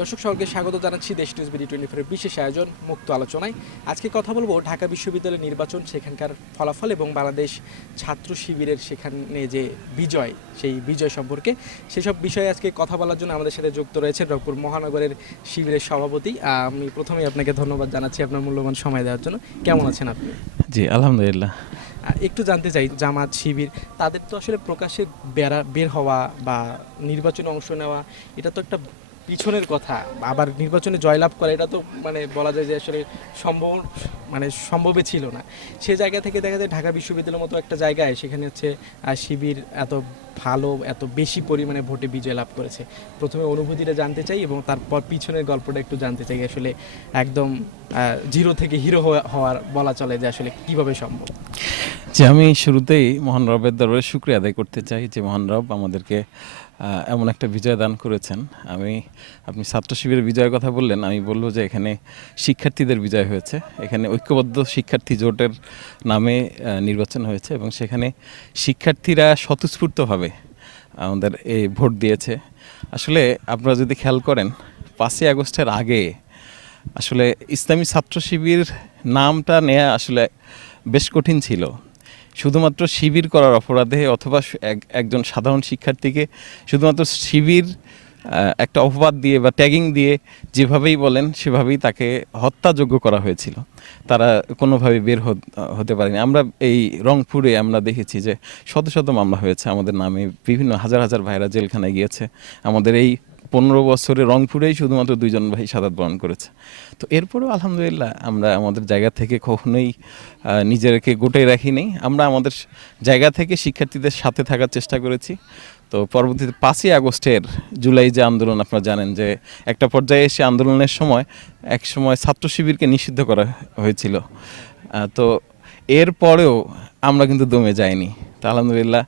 দর্শক সকলকে স্বাগত জানাচ্ছি দেশ নিউজ বিডি টোয়েন্টি ফোরের বিশেষ আয়োজন মুক্ত আলোচনায়। আজকে কথা বলব ঢাকা বিশ্ববিদ্যালয়ের নির্বাচন সেখানকার ফলাফল এবং বাংলাদেশ ছাত্র শিবিরের সেখানে যে বিজয় সেই বিজয় সম্পর্কে। সেসব বিষয়ে আজকে কথা বলার জন্য আমাদের সাথে যুক্ত রয়েছেন রংপুর মহানগরের শিবিরের সভাপতি। আমি প্রথমেই আপনাকে ধন্যবাদ জানাচ্ছি আপনার মূল্যবান সময় দেওয়ার জন্য। কেমন আছেন আপনি? জি আলহামদুলিল্লাহ। একটু জানতে চাই জামাত শিবির তাদের তো আসলে প্রকাশ্যে বেড়া বের হওয়া বা নির্বাচনে অংশ নেওয়া এটা তো একটা পিছনের কথা আবার নির্বাচনে জয়লাভ করা এটা তো মানে বলা যায় যে আসলে সম্ভব মানে সম্ভবে ছিল না। সে জায়গা থেকে দেখা যায় ঢাকা বিশ্ববিদ্যালয়ের মতো একটা জায়গায় সেখানে হচ্ছে শিবির এত ভালো, এত বেশি পরিমাণে ভোটে বিজয় লাভ করেছে। প্রথমে অনুভূতিটা জানতে চাই এবং তারপর পিছনের গল্পটা একটু জানতে চাই আসলে একদম জিরো থেকে হিরো হওয়ার বলা চলে যে আসলে কীভাবে সম্ভব। যে আমি শুরুতেই মোহন রবের দরবারে শুক্রিয়া আদায় করতে চাই যে মোহন রব আমাদেরকে এমন একটা বিজয় দান করেছেন। আমি, আপনি ছাত্র শিবিরের বিজয়ের কথা বললেন, আমি বলব যে এখানে শিক্ষার্থীদের বিজয় হয়েছে। এখানে ঐক্যবদ্ধ শিক্ষার্থী জোটের নামে নির্বাচন হয়েছে এবং সেখানে শিক্ষার্থীরা স্বতঃস্ফূর্তভাবে আমাদের এই ভোট দিয়েছে। আসলে আপনারা যদি খেয়াল করেন, পাঁচই আগস্টের আগে আসলে ইসলামী ছাত্র শিবির নামটা নেওয়া আসলে বেশ কঠিন ছিল। শুধুমাত্র শিবির করার অপরাধে অথবা এক- একজন সাধারণ শিক্ষার্থীকে শুধুমাত্র শিবির একটা অপবাদ দিয়ে বা ট্যাগিং দিয়ে যেভাবেই বলেন সেভাবেই তাকে হত্যাযোগ্য করা হয়েছিল। তারা কোনোভাবে বের হত- পারেনি। আমরা এই রংপুরে আমরা দেখেছি যে শত শত মামলা হয়েছে আমাদের নামে। বিভিন্ন হাজার হাজার ভাইরা জেলখানায় গিয়েছে। আমাদের এই পনেরো বছরে রংপুরেই শুধুমাত্র দুইজন ভাই সাদাত বরণ করেছে। তো এরপরেও আলহামদুলিল্লাহ আমরা আমাদের জায়গা থেকে কখনোই আহ, নিজেদেরকে গোটাই রাখিনি। আমরা আমাদের জায়গা থেকে শিক্ষার্থীদের সাথে থাকার চেষ্টা করেছি। তো পরবর্তীতে পাঁচই আগস্টের জুলাই যে আন্দোলন, আপনারা জানেন যে একটা পর্যায়ে এসে আন্দোলনের সময় এক সময় ছাত্র শিবিরকে নিষিদ্ধ করা হয়েছিল। তো এরপরেও আমরা কিন্তু দমে যাইনি। তা আলহামদুলিল্লাহ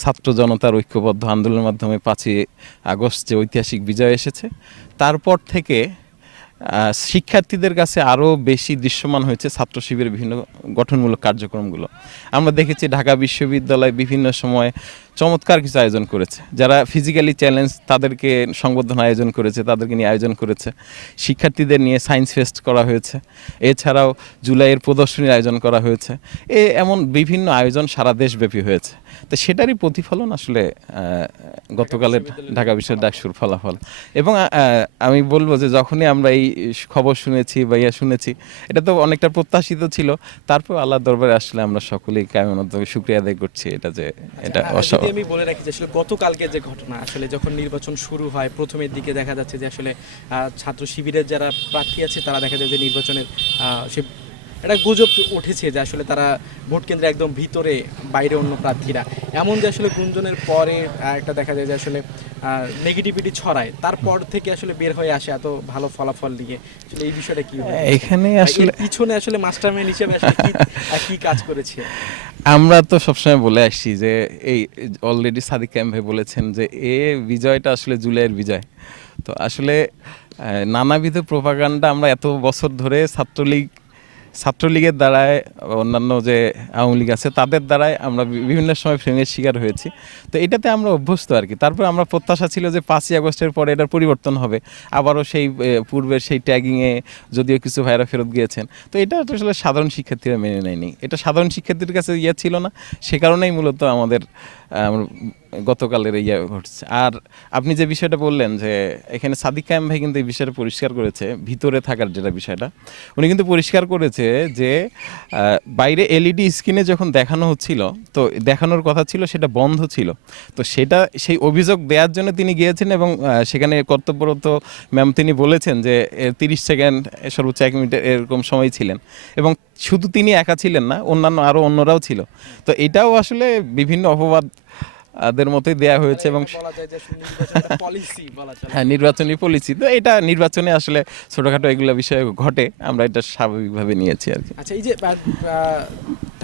ছাত্র জনতার ঐক্যবদ্ধ আন্দোলনের মাধ্যমে পাঁচই আগস্ট যে ঐতিহাসিক বিজয় এসেছে, তারপর থেকে শিক্ষার্থীদের কাছে আরও বেশি দৃশ্যমান হয়েছে ছাত্র শিবিরের বিভিন্ন গঠনমূলক কার্যক্রমগুলো। আমরা দেখেছি ঢাকা বিশ্ববিদ্যালয় বিভিন্ন সময় চমৎকার কিছু আয়োজন করেছে। যারা ফিজিক্যালি চ্যালেঞ্জ তাদেরকে সংবর্ধনা আয়োজন করেছে, তাদেরকে নিয়ে আয়োজন করেছে। শিক্ষার্থীদের নিয়ে সায়েন্স ফেস্ট করা হয়েছে। এছাড়াও জুলাইয়ের প্রদর্শনীর আয়োজন করা হয়েছে। এ এমন বিভিন্ন আয়োজন সারা দেশব্যাপী হয়েছে। তো সেটারই প্রতিফলন আসলে গতকালের ঢাকা বিশ্বের ডাকসুর ফলাফল। এবং আমি বলব যে যখনই আমরা এই খবর শুনেছি বা ইয়া শুনেছি এটা তো অনেকটা প্রত্যাশিত ছিল। তারপর আল্লাহ দরবারে আসলে আমরা সকলেই কেমন শুক্রিয়া আদায় করছি এটা যে এটা আর আমি বলে রাখি যে আসলে গতকালকে যে ঘটনা আসলে যখন নির্বাচন শুরু হয় প্রথমের দিকে দেখা যাচ্ছে যে আসলে আহ, ছাত্র শিবিরের যারা প্রার্থী আছে তারা দেখা যায় যে নির্বাচনের আহ, সে একটা গুজব উঠেছে যে আসলে তারা ভোট কেন্দ্রে একদম ভিতরে বাইরে অন্য প্রার্থীরা। এমন যে আসলে গুঞ্জনের পরে একটা দেখা যায় যে আসলে নেগেটিভিটি ছড়ায়। তারপর থেকে আসলে বের হয়ে আসে এত ভালো ফলাফল দিয়ে আসলে এই বিষয়টা কি এখানে আসলে পিছনে আসলে মাস্টারম্যান হিসেবে কি- কাজ করেছে? আমরা তো সবসময় বলে আসছি যে এই অলরেডি সাদিক ক্যাম ভাই বলেছেন যে এ বিজয়টা আসলে জুলাইয়ের বিজয়। তো আসলে নানাবিধ প্রপাগান্ডা আমরা এত বছর ধরে ছাত্রলীগ ছাত্রলীগের দ্বারায় অন্যান্য যে আওয়ামী লীগ আছে, তাদের দ্বারাই আমরা বিভিন্ন সময় ফ্রেমের শিকার হয়েছি। তো এটাতে আমরা অভ্যস্ত আর কি। তারপর আমরা প্রত্যাশা ছিল যে পাঁচই আগস্টের পরে এটার পরিবর্তন হবে। আবারও সেই পূর্বের সেই ট্যাগিংয়ে যদিও কিছু ভাইরা ফেরত গিয়েছেন। তো এটা আসলে সাধারণ শিক্ষার্থীরা মেনে নেয়নি। এটা সাধারণ শিক্ষার্থীর কাছে ইয়ে ছিল না। সে কারণেই মূলত আমাদের গতকালের ইয়ে ঘটছে। আর আপনি যে বিষয়টা বললেন যে এখানে সাদিক কায়েম ভাই কিন্তু এই বিষয়টা পরিষ্কার করেছে, ভিতরে থাকার যেটা বিষয়টা, উনি কিন্তু পরিষ্কার করেছে যে বাইরে এলইডি স্ক্রিনে যখন দেখানো হচ্ছিল, তো দেখানোর কথা ছিল, সেটা বন্ধ ছিল। তো সেটা, সেই অভিযোগ দেওয়ার জন্য তিনি গিয়েছেন এবং সেখানে কর্তব্যরত ম্যাম তিনি বলেছেন যে তিরিশ সেকেন্ড সর্বোচ্চ এক মিনিট এরকম সময় ছিলেন। এবং শুধু তিনি একা ছিলেন না অন্যান্য আরও অন্যরাও ছিল। তো এটাও আসলে বিভিন্ন অপবাদ দের মতোই দেয়া হয়েছে এবং হ্যাঁ নির্বাচনী পলিসি তো এটা নির্বাচনে আসলে ছোটোখাটো এগুলো বিষয় ঘটে আমরা এটা স্বাভাবিকভাবে নিয়েছি আর কি। আচ্ছা এই যে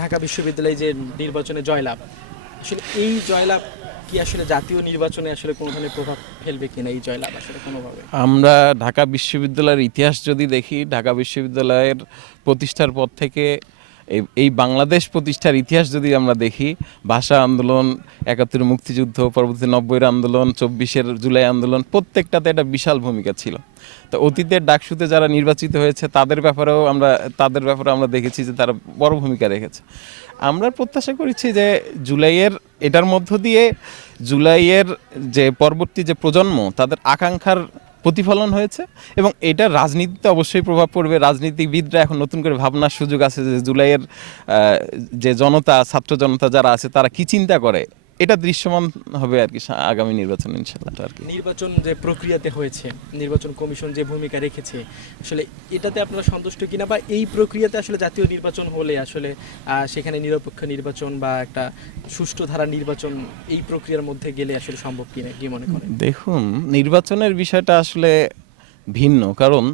ঢাকা বিশ্ববিদ্যালয়ে যে নির্বাচনে জয়লাভ আসলে এই জয়লাভ কি আসলে জাতীয় নির্বাচনে আসলে কোনো ধরনের প্রভাব ফেলবে কিনা এই জয়লাভ আসলে কোনোভাবে? আমরা ঢাকা বিশ্ববিদ্যালয়ের ইতিহাস যদি দেখি, ঢাকা বিশ্ববিদ্যালয়ের প্রতিষ্ঠার পর থেকে এই বাংলাদেশ প্রতিষ্ঠার ইতিহাস যদি আমরা দেখি, ভাষা আন্দোলন একাত্তর মুক্তিযুদ্ধ পরবর্তী নব্বইয়ের আন্দোলন, চব্বিশের জুলাই আন্দোলন, প্রত্যেকটাতে একটা বিশাল ভূমিকা ছিল। তো অতীতের ডাকসুতে যারা নির্বাচিত হয়েছে, তাদের ব্যাপারেও আমরা, তাদের ব্যাপারে আমরা দেখেছি যে তারা বড় ভূমিকা রেখেছে। আমরা প্রত্যাশা করেছি যে জুলাইয়ের এটার মধ্য দিয়ে জুলাইয়ের যে পরবর্তী যে প্রজন্ম, তাদের আকাঙ্ক্ষার প্রতিফলন হয়েছে এবং এটা রাজনীতিতে অবশ্যই প্রভাব পড়বে। রাজনীতিবিদরা এখন নতুন করে ভাবনার সুযোগ আছে যে জুলাইয়ের যে জনতা, ছাত্র জনতা যারা আছে, তারা কি চিন্তা করে? এটা দৃশ্যমান হবে আর কি আগামী নির্বাচন ইনশাল্লাহ আর কি। নির্বাচন যে প্রক্রিয়াতে হয়েছে নির্বাচন কমিশন যে ভূমিকা রেখেছে আসলে এটাতে আপনারা সন্তুষ্ট কিনা বা এই প্রক্রিয়াতে আসলে জাতীয় নির্বাচন হলে আসলে সেখানে নিরপেক্ষ নির্বাচন বা একটা সুষ্ঠু ধারা নির্বাচন এই প্রক্রিয়ার মধ্যে গেলে আসলে সম্ভব কিনা কি মনে করেন? দেখুন নির্বাচনের বিষয়টা আসলে ভিন্ন। কারণ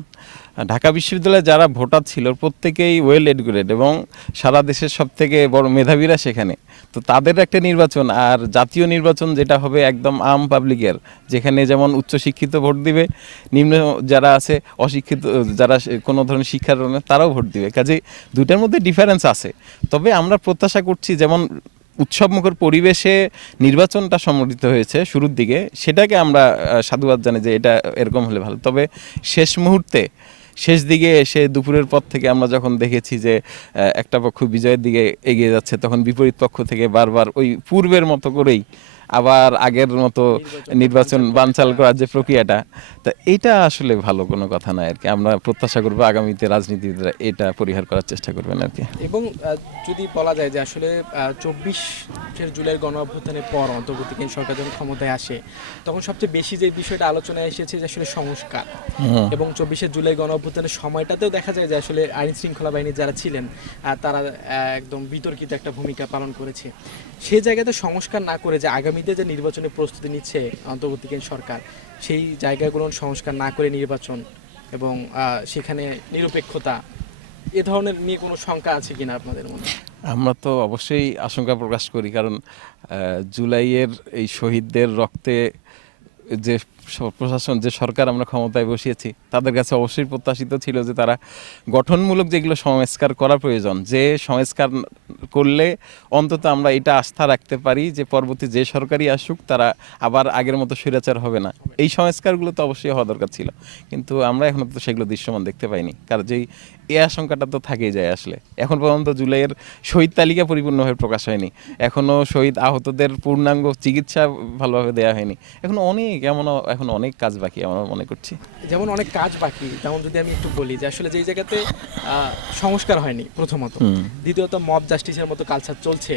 ঢাকা বিশ্ববিদ্যালয়ে যারা ভোটার ছিল, প্রত্যেকেই ওয়েল এডুকেটেড এবং সারা দেশের সব থেকে বড় মেধাবীরা সেখানে। তো তাদের একটা নির্বাচন আর জাতীয় নির্বাচন যেটা হবে একদম আম পাবলিকের যেখানে যেমন উচ্চশিক্ষিত ভোট দিবে, নিম্ন যারা আছে, অশিক্ষিত, যারা কোনো ধরনের শিক্ষার তারাও ভোট দিবে। কাজে দুইটার মধ্যে ডিফারেন্স আছে। তবে আমরা প্রত্যাশা করছি যেমন উৎসবমুখর পরিবেশে নির্বাচনটা সমর্থিত হয়েছে শুরুর দিকে। সেটাকে আমরা সাধুবাদ জানি যে এটা এরকম হলে ভালো। তবে শেষ মুহূর্তে, শেষ দিকে এসে দুপুরের পর থেকে আমরা যখন দেখেছি যে একটা পক্ষ বিজয়ের দিকে এগিয়ে যাচ্ছে, তখন বিপরীত পক্ষ থেকে বারবার ওই পূর্বের মতো করেই আবার আগের মতো নির্বাচন বানচাল করার যে প্রক্রিয়াটা তা এটা আসলে ভালো কোনো কথা নয় আর কি আমরা প্রত্যাশা করব আগামীতে রাজনীতিবিদরা এটা পরিহার করার চেষ্টা করবেন আর কি এবং যদি বলা যায় যে আসলে চব্বিশের জুলাই গণ অভ্যুত্থানের পর অন্তর্বর্তীকালীন সরকার যখন ক্ষমতায় আসে তখন সবচেয়ে বেশি যে বিষয়টা আলোচনায় এসেছে যে আসলে সংস্কার। এবং চব্বিশে জুলাই গণ অভ্যুত্থানের সময়টাতেও দেখা যায় যে আসলে আইন শৃঙ্খলা বাহিনী যারা ছিলেন তারা একদম বিতর্কিত একটা ভূমিকা পালন করেছে। সেই জায়গাতে সংস্কার না করে যে আগামীতে যে নির্বাচনের প্রস্তুতি নিচ্ছে অন্তর্বর্তীকালীন সরকার, সেই জায়গাগুলো সংস্কার না করে নির্বাচন এবং সেখানে নিরপেক্ষতা, এ ধরনের নিয়ে কোনো শঙ্কা আছে কিনা আপনাদের মনে? আমরা তো অবশ্যই আশঙ্কা প্রকাশ করি, কারণ জুলাইয়ের এই শহীদদের রক্তে যে প্রশাসন, যে সরকার আমরা ক্ষমতায় বসিয়েছি, তাদের কাছে অবশ্যই প্রত্যাশিত ছিল যে তারা গঠনমূলক যেগুলো সংস্কার করা প্রয়োজন, যে সংস্কার করলে অন্তত আমরা এটা আস্থা রাখতে পারি যে পরবর্তী যে সরকারই আসুক, তারা আবার আগের মতো স্বৈরাচার হবে না। এই সংস্কারগুলো তো অবশ্যই হওয়া দরকার ছিল, কিন্তু আমরা এখনও তো সেগুলো দৃশ্যমান দেখতে পাইনি, কারণ যেই এই আশঙ্কাটা তো থাকেই যায় আসলে। এখন পর্যন্ত জুলাইয়ের শহীদ তালিকা পরিপূর্ণভাবে প্রকাশ হয়নি, এখনও শহীদ আহতদের পূর্ণাঙ্গ চিকিৎসা ভালোভাবে দেওয়া হয়নি, এখনও অনেক এমনও এখন অনেক কাজ বাকি আমরা মনে করছি। যেমন অনেক কাজ বাকি যেমন যদি আমি একটু বলি যে আসলে যেই জায়গাতে সংস্কার হয়নি প্রথমত। দ্বিতীয়ত মব জাস্টিসের মতো কালচার চলছে।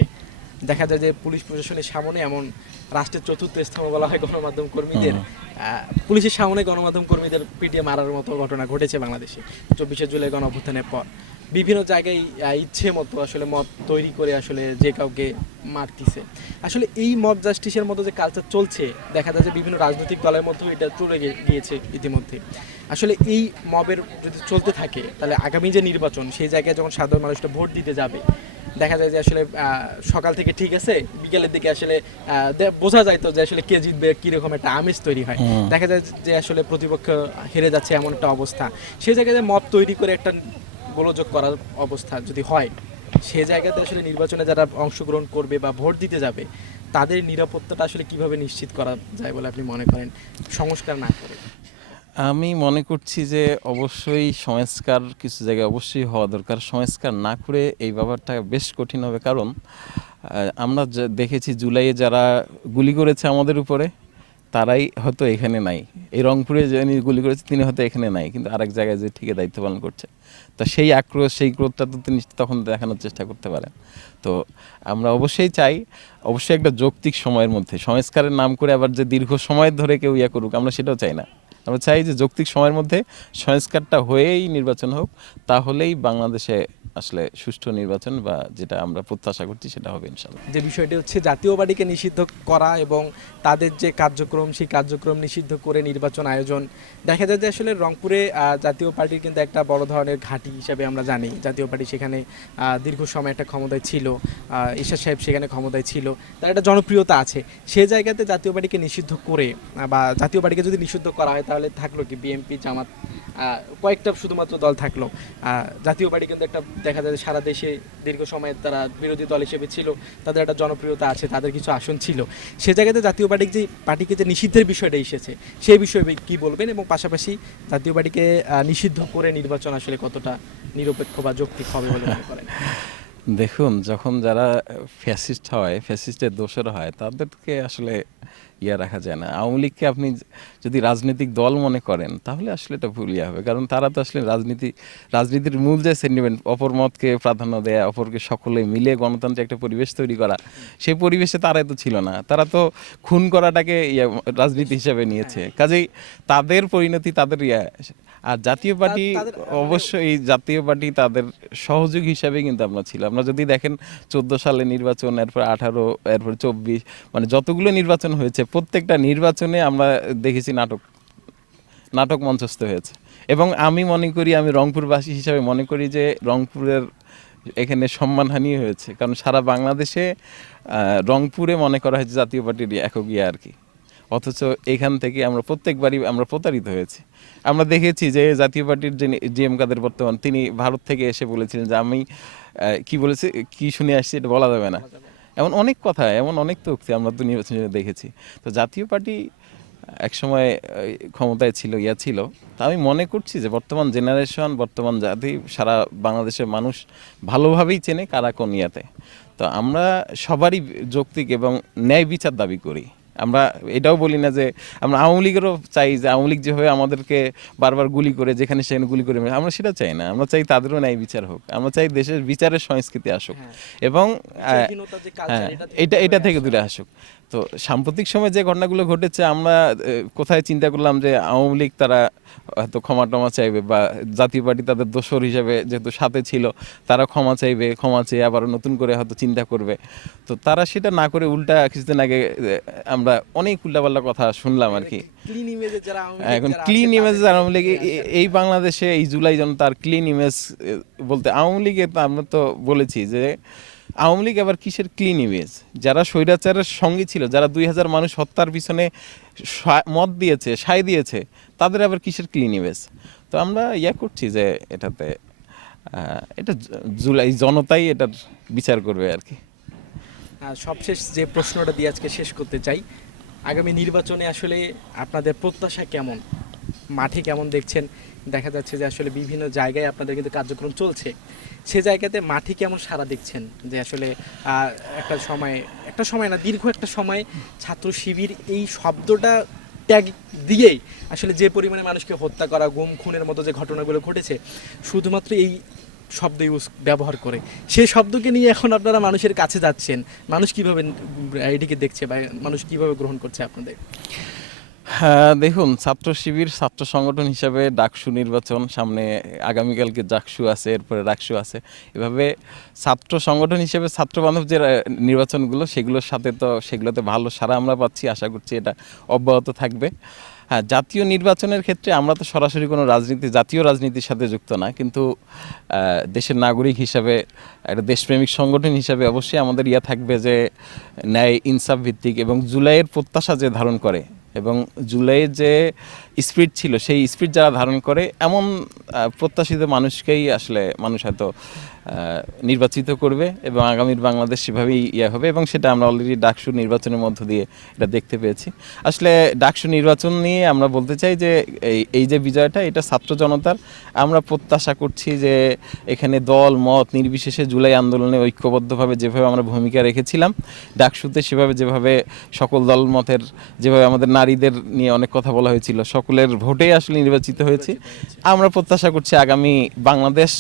দেখা যায় যে পুলিশ প্রশাসনের সামনে এমন রাষ্ট্রের চতুর্থ স্তম্ভ বলা হয় গণমাধ্যম কর্মীদের আহ, পুলিশের সামনে গণমাধ্যম কর্মীদের পিটিয়ে মারার মতো ঘটনা ঘটেছে বাংলাদেশে। চব্বিশে জুলাই গণ অভ্যুত্থানের পর। বিভিন্ন জায়গায় ইচ্ছে মতো আসলে মত তৈরি করে আসলে যে কাউকে মারতিছে। আসলে এই মব জাস্টিসের মতো যে কালচার চলছে দেখা যায় যে বিভিন্ন রাজনৈতিক দলের মধ্যেও এটা চলে গিয়েছে ইতিমধ্যে। আসলে এই মবের যদি চলতে থাকে তাহলে আগামী যে নির্বাচন সেই জায়গায় যখন সাধারণ মানুষটা ভোট দিতে যাবে দেখা যায় যে আসলে আহ, সকাল থেকে ঠিক আছে বিকেলের দিকে আসলে আহ, বোঝা যায় তো যে আসলে কে জিতবে কীরকম একটা আমেজ তৈরি হয়। দেখা যায় যে আসলে প্রতিপক্ষ হেরে যাচ্ছে এমন একটা অবস্থা। সেই জায়গায় যে মব তৈরি করে একটা গোলযোগ করার অবস্থা যদি হয়, সে জায়গাতে আসলে নির্বাচনে যারা অংশগ্রহণ করবে বা ভোট দিতে যাবে, তাদের নিরাপত্তাটা আসলে কীভাবে নিশ্চিত করা যায় বলে আপনি মনে করেন? সংস্কার না করে। আমি মনে করছি যে অবশ্যই সংস্কার কিছু জায়গায় অবশ্যই হওয়া দরকার। সংস্কার না করে এই ব্যাপারটা বেশ কঠিন হবে। কারণ আমরা দেখেছি জুলাইয়ে যারা গুলি করেছে আমাদের উপরে তারাই হয়তো এখানে নাই। এই রংপুরে যিনি গুলি করেছে, তিনি হয়তো এখানে নাই, কিন্তু আরেক জায়গায় যে ঠিকই দায়িত্ব পালন করছে। তো সেই আক্রোশ, সেই ক্রোধটা তো তিনি তখন দেখানোর চেষ্টা করতে পারেন। তো আমরা অবশ্যই চাই, অবশ্যই একটা যৌক্তিক সময়ের মধ্যে, সংস্কারের নাম করে আবার যে দীর্ঘ সময় ধরে কেউ ইয়া করুক, আমরা সেটাও চাই না। আমরা চাই যে যৌক্তিক সময়ের মধ্যে সংস্কারটা হয়েই নির্বাচন হোক, তাহলেই বাংলাদেশে আসলে সুষ্ঠু নির্বাচন বা যেটা আমরা প্রত্যাশা করছি সেটা হবে ইনশাল্লাহ যে বিষয়টি হচ্ছে জাতীয়বাদীকে নিষিদ্ধ করা এবং তাদের যে কার্যক্রম, সেই কার্যক্রম নিষিদ্ধ করে নির্বাচন আয়োজন। দেখা যায় যে আসলে রংপুরে জাতীয় পার্টির কিন্তু একটা বড় ধরনের ঘাঁটি হিসাবে আমরা জানি। জাতীয় পার্টি সেখানে দীর্ঘ সময় একটা ক্ষমতায় ছিল ঈশ্বর সাহেব সেখানে ক্ষমতায় ছিল। তার একটা জনপ্রিয়তা আছে। সে জায়গাতে জাতীয় পার্টিকে নিষিদ্ধ করে বা জাতীয় পার্টিকে যদি নিষিদ্ধ করা হয়, তাহলে থাকল কি? বিএনপি, জামাত কয়েকটা শুধুমাত্র দল থাকল। জাতীয় পার্টি কিন্তু একটা দেখা যায় সারা দেশে দীর্ঘ সময় তারা বিরোধী দল হিসেবে ছিল, তাদের একটা জনপ্রিয়তা আছে, তাদের কিছু আসন ছিল। সে জায়গাতে জাতীয় পার্টি যে পার্টিকে যে নিষিদ্ধের বিষয়টা এসেছে, সেই বিষয়ে কি বলবেন? এবং পাশাপাশি জাতীয় পার্টিকে নিষিদ্ধ করে নির্বাচন আসলে কতটা নিরপেক্ষ বা যৌক্তিক হবে বলে মনে করেন? দেখুন, যখন যারা ফ্যাসিস্ট হয়, ফ্যাসিস্টের দোষের হয়, তাদেরকে আসলে ইয়া রাখা যায় না। আওয়ামী লীগকে আপনি যদি রাজনৈতিক দল মনে করেন তাহলে আসলে এটা ভুল ইয়া হবে। কারণ তারা তো আসলে রাজনীতি রাজনীতির মূল যে সেন্টিমেন্ট অপর মতকে প্রাধান্য দেয়া অপরকে সকলে মিলে গণতান্ত্রিক একটা পরিবেশ তৈরি করা সেই পরিবেশে তারাই তো ছিল না। তারা তো খুন করাটাকে ইয়া রাজনীতি হিসাবে নিয়েছে। কাজেই তাদের পরিণতি তাদের ইয়া আর জাতীয় পার্টি অবশ্যই জাতীয় পার্টি তাদের সহযোগী হিসাবে কিন্তু আমরা ছিল আমরা যদি দেখেন চোদ্দ সালে নির্বাচন এরপর আঠারো এরপর চব্বিশ মানে যতগুলো নির্বাচন হয়েছে প্রত্যেকটা নির্বাচনে আমরা দেখেছি নাটক নাটক মঞ্চস্থ হয়েছে। এবং আমি মনে করি আমি রংপুরবাসী হিসাবে মনে করি যে রংপুরের এখানে সম্মানহানি হয়েছে। কারণ সারা বাংলাদেশে রংপুরে মনে করা হয়েছে জাতীয় পার্টির একক ইয়ে আর কি। অথচ এখান থেকে আমরা প্রত্যেকবারই আমরা প্রতারিত হয়েছি। আমরা দেখেছি যে জাতীয় পার্টির যিনি জি এম কাদের বর্তমান তিনি ভারত থেকে এসে বলেছিলেন যে আমি কি বলেছে কি শুনে আসছি এটা বলা যাবে না। এমন অনেক কথা এমন অনেক তথ্য আমরা তো নির্বাচনে দেখেছি। তো জাতীয় পার্টি একসময় ক্ষমতায় ছিল ইয়া ছিল। তা আমি মনে করছি যে বর্তমান জেনারেশন বর্তমান জাতি সারা বাংলাদেশের মানুষ ভালোভাবেই চেনে কারা কোন ইয়াতে। তো আমরা সবারই যৌক্তিক এবং ন্যায় বিচার দাবি করি। আমরা এটাও বলি না যে আমরা আওয়ামী লীগেরও চাই যে আওয়ামী লীগ যেভাবে আমাদেরকে বারবার গুলি করে যেখানে সেখানে গুলি করে মেরে- আমরা সেটা চাই না আমরা চাই তাদেরও ন্যায় বিচার হোক আমরা চাই দেশের বিচারের সংস্কৃতি আসুক হ্যাঁ। এবং culture, হ্যাঁ এটা এটা থেকে। দূরে আসুক তো সাম্প্রতিক সময়ে যে ঘটনাগুলো ঘটেছে আমরা কোথায় চিন্তা করলাম যে আওয়ামী লীগ তারা হয়তো ক্ষমা টমা চাইবে বা জাতীয় পার্টি তাদের দোসর হিসেবে যেহেতু সাথে ছিল তারা ক্ষমা চাইবে ক্ষমা চেয়ে আবার নতুন করে হয়তো চিন্তা করবে। তো তারা সেটা না করে উল্টা কিছুদিন আগে আমরা অনেক উল্টাপাল্টা কথা শুনলাম আর কি। এখন ক্লিন ইমেজ আওয়ামী লীগ এই বাংলাদেশে এই জুলাই জন তার ক্লিন ইমেজ বলতে আওয়ামী লীগে তো আমরা তো বলেছি যে আওয়ামী লীগ আবার কিসের ক্লিন ইমেজ যারা স্বৈরাচারের সঙ্গে ছিল, যারা দুই হাজার মানুষ হত্যার পিছনে মত দিয়েছে, সায় দিয়েছে, তাদের আবার কিসের ক্লিন ইমেজ তো আমরা ইয়া করছি যে এটাতে এটা জুলাই, জনতাই এটার বিচার করবে আর কি। সবশেষ যে প্রশ্নটা দিয়ে আজকে শেষ করতে চাই, আগামী নির্বাচনে আসলে আপনাদের প্রত্যাশা কেমন? মাঠে কেমন দেখছেন? দেখা যাচ্ছে যে আসলে বিভিন্ন জায়গায় আপনাদের কিন্তু কার্যক্রম চলছে। সে জায়গাতে মাঠে কেমন সারা দেখছেন যে আসলে একটা সময় একটা সময় না, দীর্ঘ একটা সময় ছাত্র শিবির এই শব্দটা ট্যাগ দিয়েই আসলে যে পরিমাণে মানুষকে হত্যা করা, গুম, খুনের মতো যে ঘটনাগুলো ঘটেছে, শুধুমাত্র এই শব্দ ইউজ, ব্যবহার করে। সেই শব্দকে নিয়ে এখন আপনারা মানুষের কাছে যাচ্ছেন। মানুষ কীভাবে এটিকে দেখছে বা মানুষ কীভাবে গ্রহণ করছে আপনাদের? হ্যাঁ দেখুন, ছাত্র শিবির, ছাত্র সংগঠন হিসাবে ডাকসু নির্বাচন, সামনে আগামীকালকে ডাকসু আছে, এরপরে ডাকসু আছে। এভাবে ছাত্র সংগঠন হিসেবে ছাত্র বান্ধব যে নির্বাচনগুলো, সেগুলোর সাথে তো, সেগুলোতে ভালো সারা আমরা পাচ্ছি, আশা করছি এটা অব্যাহত থাকবে। হ্যাঁ জাতীয় নির্বাচনের ক্ষেত্রে আমরা তো সরাসরি কোনো রাজনীতি, জাতীয় রাজনীতির সাথে যুক্ত না, কিন্তু দেশের নাগরিক হিসাবে, একটা দেশপ্রেমিক সংগঠন হিসাবে অবশ্যই আমাদের ইয়া থাকবে যে, ন্যায় ইনসাফ ভিত্তিক এবং জুলাইয়ের প্রত্যাশা যে ধারণ করে এবং জুলাই যে স্পিরিট ছিল, সেই স্পিড যারা ধারণ করে, এমন প্রত্যাশিত মানুষকেই আসলে মানুষ হয়তো নির্বাচিত করবে এবং আগামীর বাংলাদেশ সেভাবেই ইয়ে হবে এবং সেটা আমরা অলরেডি ডাকসু নির্বাচনের মধ্য দিয়ে এটা দেখতে পেয়েছি। আসলে ডাকসু নির্বাচন নিয়ে আমরা বলতে চাই যে, এই এই যে বিজয়টা, এটা ছাত্র জনতার, আমরা প্রত্যাশা করছি যে, এখানে দল, মত নির্বিশেষে জুলাই আন্দোলনে ঐক্যবদ্ধভাবে যেভাবে আমরা ভূমিকা রেখেছিলাম, ডাকসুতে সেভাবে যেভাবে সকল দল মতের, যেভাবে আমাদের নারীদের নিয়ে অনেক কথা বলা হয়েছিল সকলের ভোটে আসলে নির্বাচিত হয়েছে। আমরা প্রত্যাশা করছি আগামী বাংলাদেশ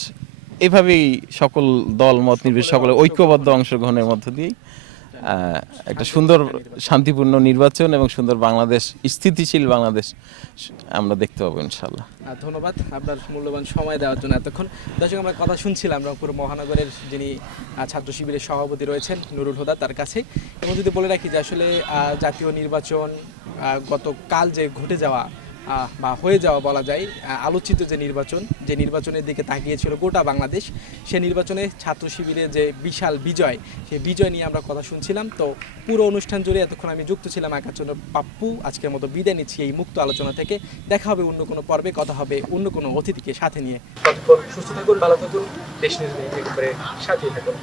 এভাবেই সকল দল, মত নির্বিশেষে সকলে ঐক্যবদ্ধ অংশগ্রহণের মধ্য দিয়েই একটা সুন্দর, শান্তিপূর্ণ নির্বাচন এবং সুন্দর বাংলাদেশ, স্থিতিশীল বাংলাদেশ আমরা দেখতে পাবো ইনশাল্লাহ ধন্যবাদ আপনার মূল্যবান সময় দেওয়ার জন্য এতক্ষণ। দর্শক, আমরা কথা শুনছিলাম রংপুর মহানগরের যিনি ছাত্র শিবিরের সভাপতি রয়েছেন নুরুল হুদা তার কাছে এবং যদি বলে রাখি যে আসলে জাতীয় নির্বাচন গতকাল যে ঘটে যাওয়া বা হয়ে যাওয়া বলা যায় আলোচিত যে নির্বাচন, যে নির্বাচনের দিকে তাকিয়েছিল গোটা বাংলাদেশ, সে নির্বাচনে ছাত্র শিবিরের যে বিশাল বিজয়, সেই বিজয় নিয়ে আমরা কথা শুনছিলাম। তো পুরো অনুষ্ঠান জুড়ে এতক্ষণ আমি যুক্ত ছিলাম আকাশচন্দ্র পাপ্পু। আজকের মতো বিদায় নিচ্ছি এই মুক্ত আলোচনা থেকে। দেখা হবে অন্য কোনো পর্বে, কথা হবে অন্য কোনো অতিথিকে সাথে নিয়ে। সুস্থ থাকুন, ভালো থাকুন, দেশ নির্বাচনের সাথে থাকুন।